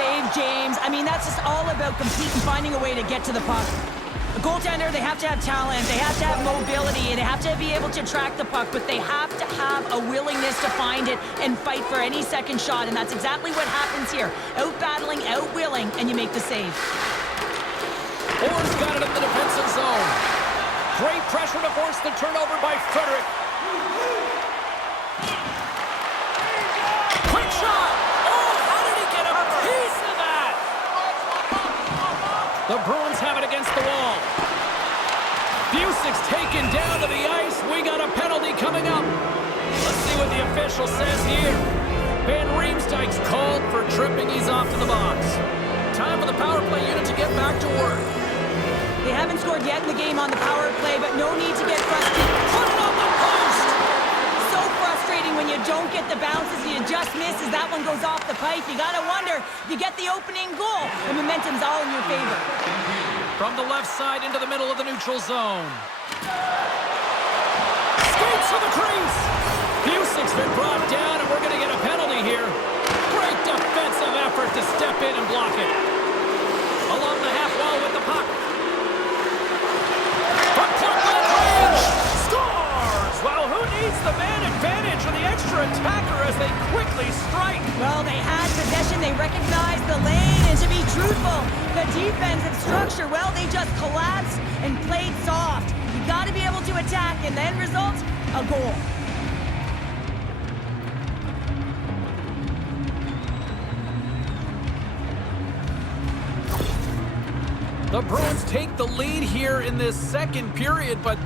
save, James. I mean, that's just all about competing, finding a way to get to the puck. A goaltender, they have to have talent, they have to have mobility, they have to be able to track the puck, but they have to have a willingness to find it and fight for any second shot, and that's exactly what happens here. Out-battling, out-willing, and you make the save. Orr's got it in the defensive zone. Great pressure to force the turnover by Frederick. Quick shot! Oh, how did he get a piece of that? The Bruins have it against the wall. Busic's taken down to the ice. We got a penalty coming up. Let's see what the official says here. Van Riemsdyk's called for tripping. He's off to the box. Time for the power play unit to get back to work. They haven't scored yet in the game on the power play, but no need to get frustrated. Put it on the post! So frustrating when you don't get the bounces, you just miss as that one goes off the pipe. You gotta wonder if you get the opening goal. The momentum's all in your favor. From the left side into the middle of the neutral zone. Skates to the crease! Busic's been brought down, and we're gonna get a penalty here. Great defensive effort to step in and block it. Along the half wall with the puck. Scores! Well, who needs the man advantage or the extra attacker as they quickly strike? Well, they had possession, they recognized the lane, and to be truthful, the defensive structure, well, they just collapsed and played soft. You got to be able to attack, and the end result, a goal. The Bruins take the lead here in this second period, but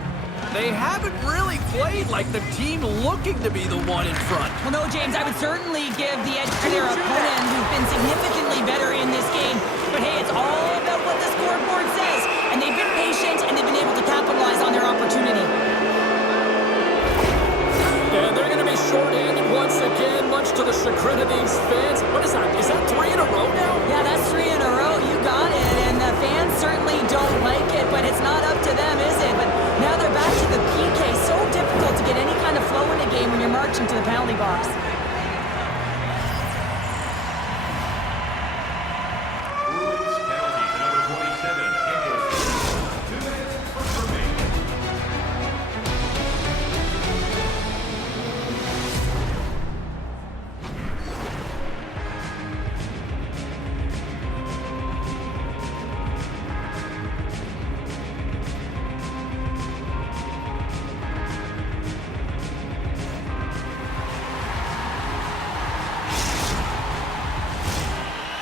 they haven't really played like the team looking to be the one in front. Well, no, James, I would certainly give the edge to their opponent, who've been significantly better in this game. But hey, it's all about what the scoreboard says, and they've been patient, and they've been able to capitalize on their opportunity. And they're going to be short-handed once again, much to the chagrin of these fans. What is that? Is that 3 in a row now? Yeah, that's 3 in a row. You got it. And the fans certainly don't like it, but it's not up to them, is it? But now they're back to the PK. So difficult to get any kind of flow in a game when you're marching to the penalty box.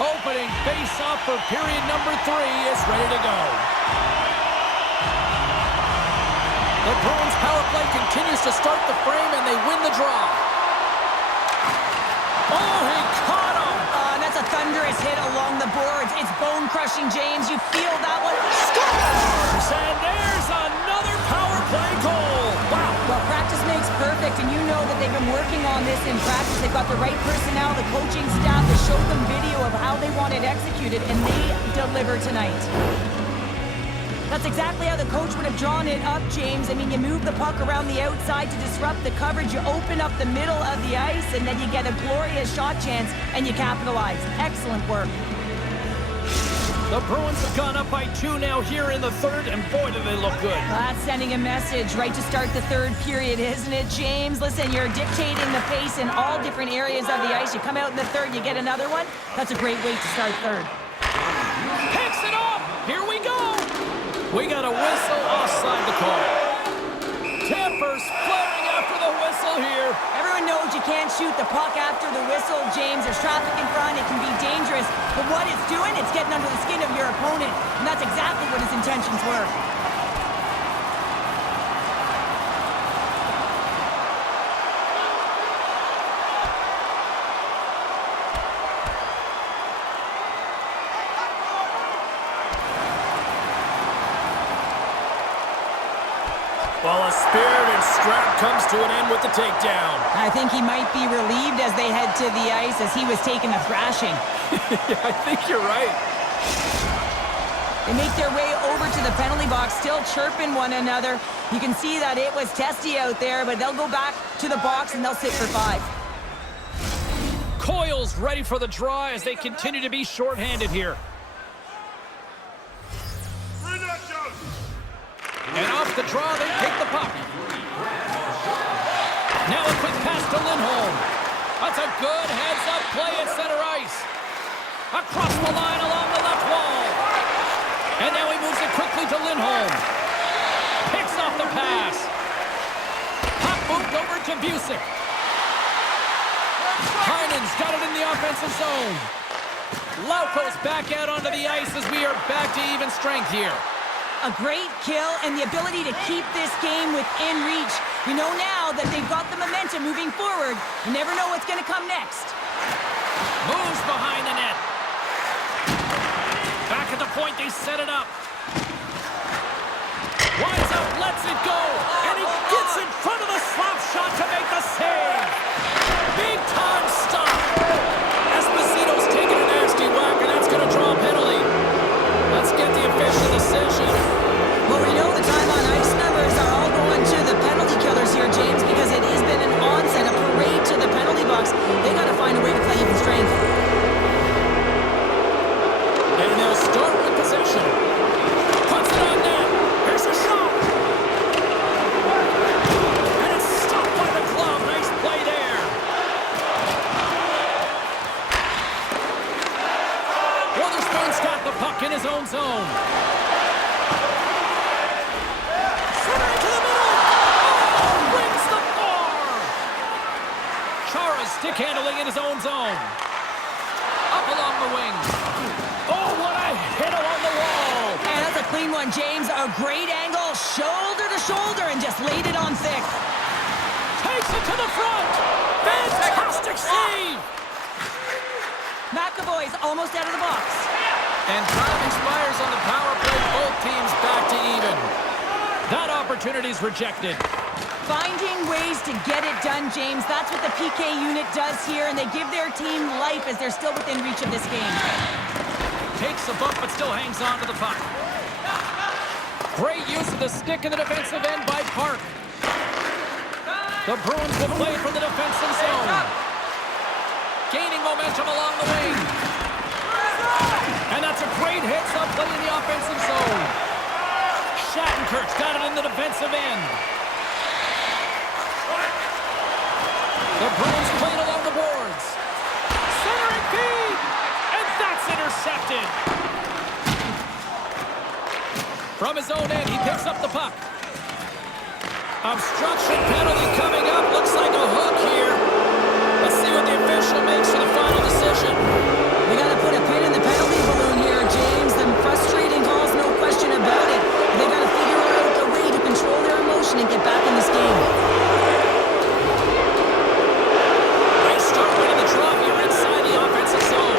Opening face-off for period number 3 is ready to go. The Bruins power play continues to start the frame, and they win the draw. Oh, he caught him! That's a thunderous hit along the boards. It's bone-crushing, James. You feel that one. Scores! And there's another power play goal. Wow. Well, practice makes perfect, and you know that they've been working on this in practice. They've got the right personnel, the coaching staff, to show them video of how they want it executed, and they deliver tonight. That's exactly how the coach would have drawn it up, James. I mean, you move the puck around the outside to disrupt the coverage, you open up the middle of the ice, and then you get a glorious shot chance, and you capitalize. Excellent work. The Bruins have gone up by 2 now here in the third, and boy, do they look good. Well, that's sending a message right to start the third period, isn't it, James? Listen, you're dictating the pace in all different areas of the ice. You come out in the third, you get another one. That's a great way to start third. Picks it off! Here we go! We got a whistle offside the call. Tampers flaring after the whistle here. Everyone knows you can't shoot the puck after the whistle, James. There's traffic in front. It can be dangerous. But what it's doing, it's getting under the skin of your opponent. And that's exactly what his intentions were. Well, a spirit and scrap comes to an end with the takedown. I think he might be relieved as they head to the ice as he was taking a thrashing. Yeah, I think you're right. They make their way over to the penalty box, still chirping one another. You can see that it was testy out there, but they'll go back to the box and they'll sit for 5. Coils ready for the draw as they continue to be shorthanded here. And off the draw, they take the puck. Now a quick pass to Lindholm. That's a good heads-up play at center ice. Across the line along the left wall. And now he moves it quickly to Lindholm. Picks off the pass. Puck moved over to Busick. Heinen's got it in the offensive zone. Lauko's back out onto the ice as we are back to even strength here. A great kill and the ability to keep this game within reach. We know now that they've got the momentum moving forward. You never know what's going to come next. Moves behind the net. Back at the point, they set it up. Winds up, lets it go. And he gets in front of the slap shot to make the save. Big time stop. Esposito's taking a nasty whack, and that's going to draw a penalty. Let's get the official decision. Well, we know the time on ice numbers are all going to the penalty killers here, James, because it has been an onset, a parade to the penalty box. They got to find a way to play even strength. And they'll start with possession. Puts it on net. Here's a shot. And it's stopped by the glove. Nice play there. Witherspoon's got the puck in his own zone. Center into the middle. Oh, wins the bar. Chara's stick handling in his own zone. Up along the wing. Oh, what a hit along the wall. And that's a clean one, James. A great angle, shoulder to shoulder, and just laid it on thick. Takes it to the front. Fantastic save. McAvoy's almost out of the box. And time expires on the power play. Both teams back to even. That opportunity's rejected. Finding ways to get it done, James. That's what the PK unit does here, and they give their team life as they're still within reach of this game. Takes a bump, but still hangs on to the puck. Great use of the stick in the defensive end by Park. The Bruins will play from the defensive zone. Gaining momentum along the wing. And that's a great hits-up play in the offensive zone. Shattenkirk's got it in the defensive end. The Bruins played along the boards. Centering feed! And that's intercepted. From his own end, he picks up the puck. Obstruction penalty coming up. Looks like a hook here. Let's see what the official makes for the final decision. We got to put a pin in the penalty balloon here, James. The frustrating calls, no question about it. They got to figure out a way to control their emotion and get back in this game. They start winning the draw here inside the offensive zone.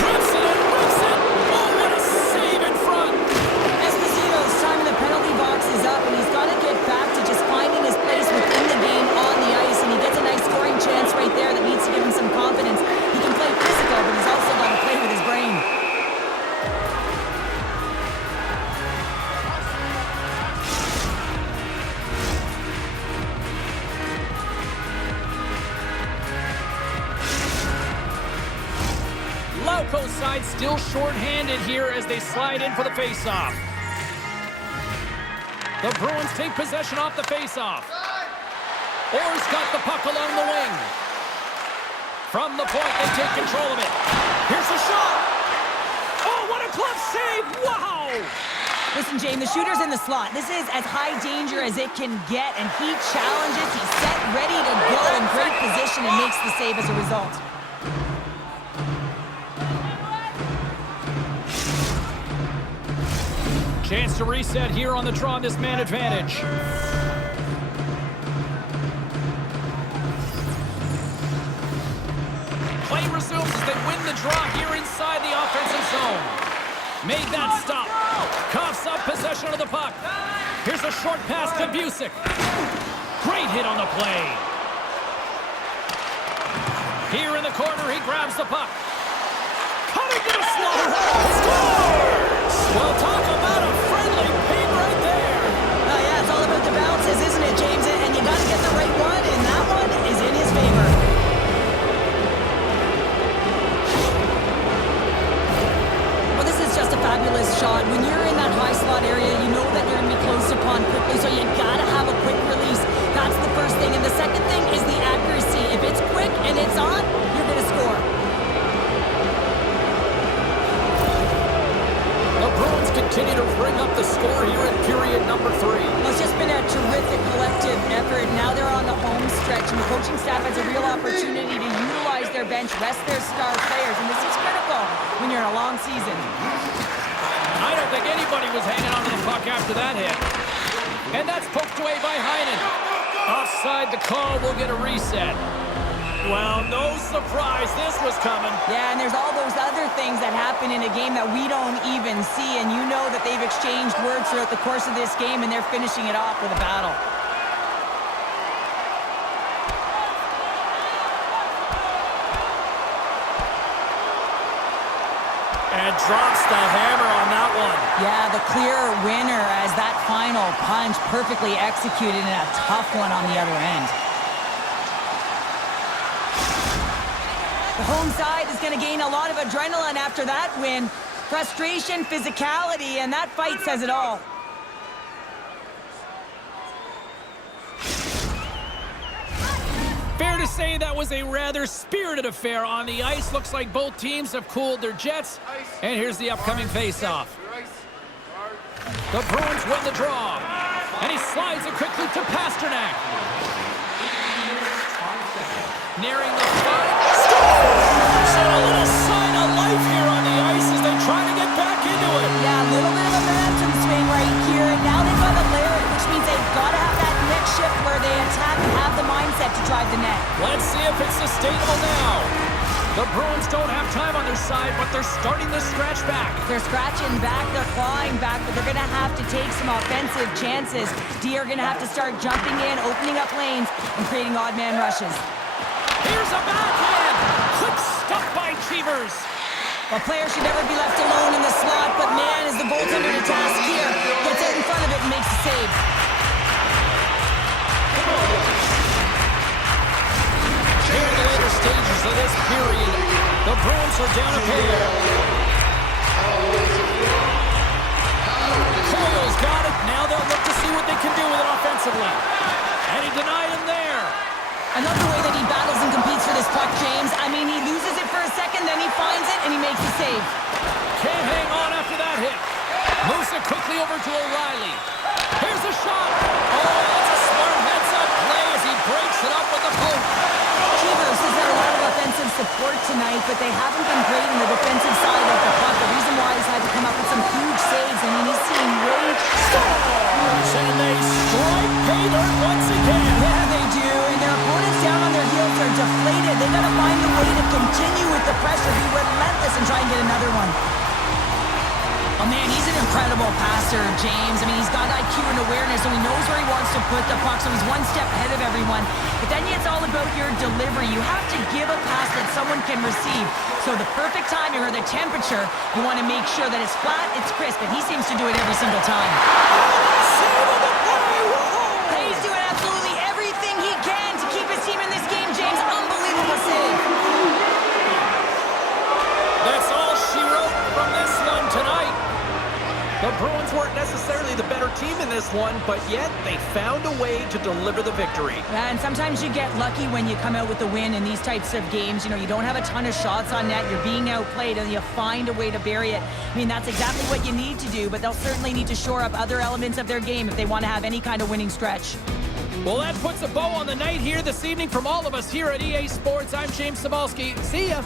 Drips it and rips it. Oh, what a save in front. Esposito's time in the penalty box is up, and he's got to get back to just finding his place within the game on the ice, and he gets a nice scoring chance right there that needs to give him some confidence. He can play physical, but he's also got to play with his brain. Lauko's side still shorthanded here as they slide in for the faceoff. The Bruins take possession off the faceoff. Orr's got the puck along the wing. From the point, they take control of it. Here's a shot. Oh, what a glove save. Wow. Listen, Jane, the shooter's in the slot. This is as high danger as it can get, and he challenges. He's set, ready to go in great position and makes the save as a result. Chance to reset here on the draw on this man advantage. Play resumes as they win the draw here inside the offensive zone. Made that stop. Coughs up possession of the puck. Here's a short pass to Busick. Great hit on the play. Here in the corner, he grabs the puck. Cutting to the slot. Scores! Well, talk about a friendly ping right there. Oh, yeah, it's all about the bounces, isn't it, James? And you got to get the right one, and that one is in his favor. shot. When you're in that high slot area, you know that you're going to be close upon quickly, so you got to have a quick release. That's the first thing. And the second thing is the accuracy. If it's quick and it's on, you're going to score. The Bruins continue to bring up the score here in period number 3. Well, it's just been a terrific collective effort. Now they're on the home stretch, and the coaching staff has a real opportunity to utilize their bench, rest their star players, and this is critical when you're in a long season. I don't think anybody was hanging on to the puck after that hit. And that's poked away by Heinen. Offside the call, will get a reset. Well, no surprise this was coming. Yeah, and there's all those other things that happen in a game that we don't even see, and you know that they've exchanged words throughout the course of this game, and they're finishing it off with a battle. And drops the hammer on that one. Yeah, the clear winner as that final punch perfectly executed and a tough one on the other end. The home side is going to gain a lot of adrenaline after that win. Frustration, physicality, and that fight says it all. Fair to say that was a rather spirited affair on the ice. Looks like both teams have cooled their jets. And here's the upcoming face-off. The Bruins win the draw. And he slides it quickly to Pasternak. Nearing the front. Scores! And a little sign of life here on the ice as they try to get back into it. Yeah, a little bit of a momentum swing right here. And now they've got to layer it, which means they've got to have that next shift where they attack and have the mindset to drive the net. Let's see if it's sustainable now. The Bruins don't have time on their side, but they're starting to scratch back. They're scratching back, they're clawing back, but they're going to have to take some offensive chances. D are going to have to start jumping in, opening up lanes, and creating odd man rushes. Here's a backhand! Quick stop by Cheevers. A player should never be left alone in the slot, but man, is the goaltender to task here. Gets out in front of it and makes the save. Here in the later stages of this period, the Bruins are down a pair. Coyle's got it. Now they'll look to see what they can do with it offensively. And he denied him there. Another way that he battles and competes for this puck, James. I mean, he loses it for a second, then he finds it, and he makes the save. Can't hang on after that hit. Moves it quickly over to O'Reilly. Here's a shot. Oh, that's a smart heads-up play as he breaks it up with the poke. Cheevers has had a lot of offensive support tonight, but they haven't been great in the defensive side of the puck. The reason why he's had to come up with some huge saves. I mean, he's seen way... And they strike pay dirt once again. Yeah, they do. And their opponents down on their heels are deflated. They got to find a way to continue with the pressure, be relentless, and try and get another one. Oh, man, he's an incredible passer, James. I mean, he's got IQ and awareness, so he knows where he wants to put the puck, so he's one step ahead of everyone. But then it's all about your delivery. You have to give a pass that someone can receive. So the perfect timing or the temperature, you want to make sure that it's flat, it's crisp, and he seems to do it every single time. He's doing absolutely everything he can to keep his team in this game, James. Unbelievable save. That's all she wrote from this one tonight. The Bruins weren't necessarily the better team in this one, but yet they found a way to deliver the victory. And sometimes you get lucky when you come out with the win in these types of games. You know, you don't have a ton of shots on net. You're being outplayed, and you find a way to bury it. I mean, that's exactly what you need to do, but they'll certainly need to shore up other elements of their game if they want to have any kind of winning stretch. Well, that puts a bow on the night here this evening from all of us here at EA Sports. I'm James Cybulski. See ya.